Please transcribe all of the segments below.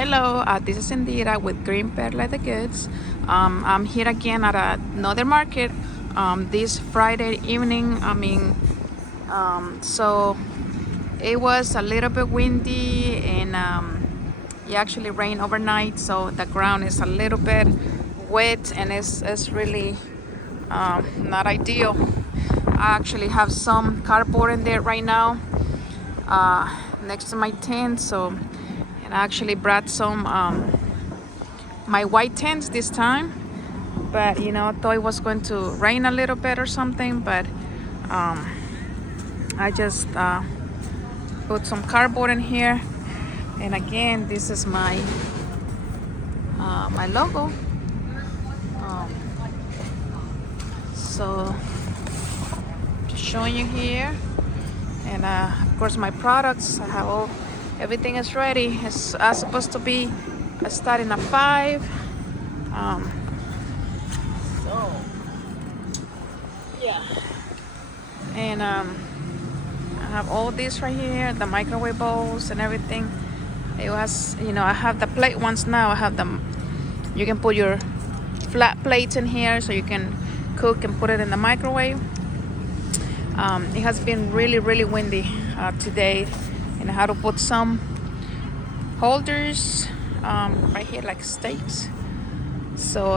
Hello, this is Indira with Green Pear Leather Goods. I'm here again at another market this Friday evening. So it was a little bit windy and it actually rained overnight, so the ground is a little bit wet and it's really not ideal. I actually have some cardboard in there right now next to my tent, so and I actually brought some my white tents this time, but I thought it was going to rain a little bit or something, but I just put some cardboard in here. And again, this is my my logo. So just showing you here, and of course my products. I have everything is ready. It's supposed to be starting at 5. So yeah, and I have all this right here, the microwave bowls and everything. It was, I have the plate ones now. I have them. You can put your flat plates in here, so you can cook and put it in the microwave. It has been really, really windy today, and I had to put some holders right here, like stakes. So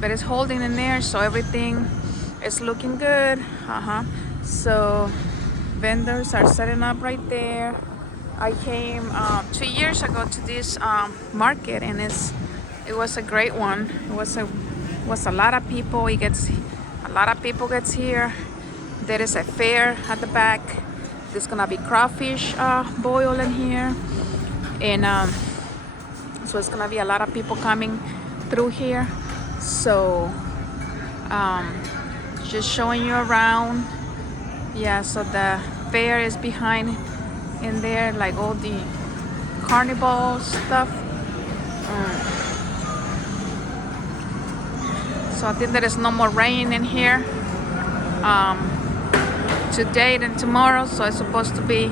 but it's holding in there, so everything is looking good. So vendors are setting up right there. I came 2 years ago to this market, and it was a great one. It was a lot of people. A lot of people gets here. There is a fair at the back. There's gonna be crawfish boil in here, and so it's gonna be a lot of people coming through here. So just showing you around. Yeah, so the fair is behind in there, like all the carnival stuff. So I think there is no more rain in here today and tomorrow, so it's supposed to be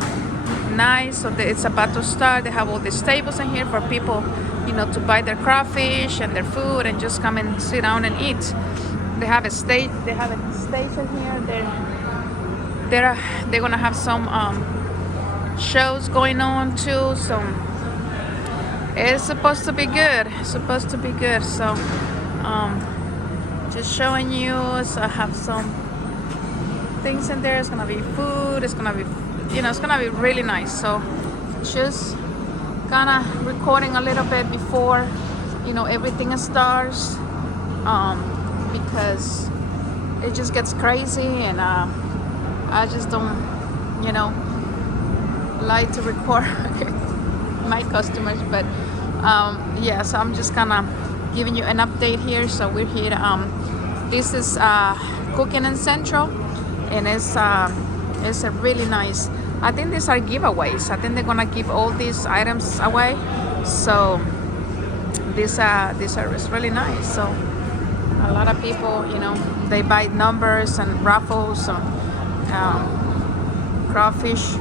nice. So it's about to start. They have all these tables in here for people, to buy their crawfish and their food and just come and sit down and eat. They have a stage. They have a station here. They're gonna have some shows going on too. So it's supposed to be good. So just showing you. So I have some things in there. It's gonna be food. It's gonna be, it's gonna be really nice. So just kind of recording a little bit before, everything starts, because it just gets crazy, and I just don't, like to record my customers. But yeah, so I'm just kind of giving you an update here. So we're here. This is Cooking in Central, and it's a really nice. I think these are giveaways. I think they're gonna give all these items away. So these are it's really nice. So a lot of people, they buy numbers and raffles, so crawfish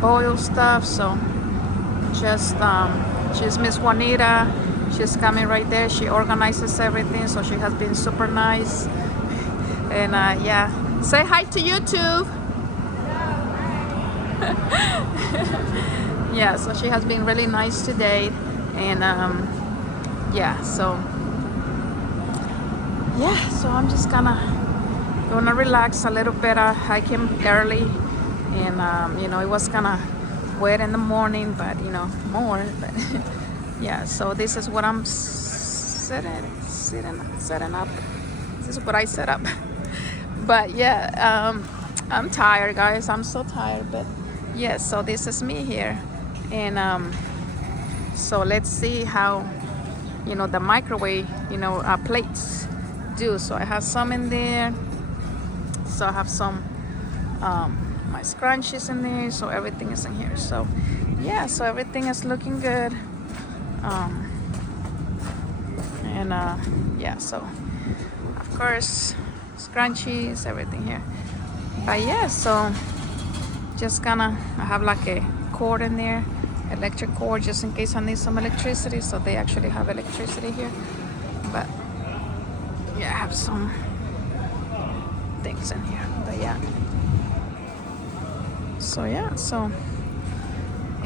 boil stuff. So she's Miss Juanita. She's coming right there. She organizes everything, so she has been super nice. And yeah, say hi to YouTube. Yeah, so she has been really nice today, and yeah, so I'm just gonna relax a little bit. I came early, and it was kind of wet in the morning, but but yeah, so this is what I'm setting up. This is what I set up. But yeah, I'm tired, guys. I'm so tired. But yes, so this is me here, and so let's see how the microwave plates do. So I have some in there. So I have some my scrunchies in there. So everything is in here. So yeah, so everything is looking good. And yeah, so of course scrunchies, everything here. But yeah, so just I have like a cord in there electric cord just in case I need some electricity. So they actually have electricity here. But yeah, I have some things in here. But yeah. So yeah, so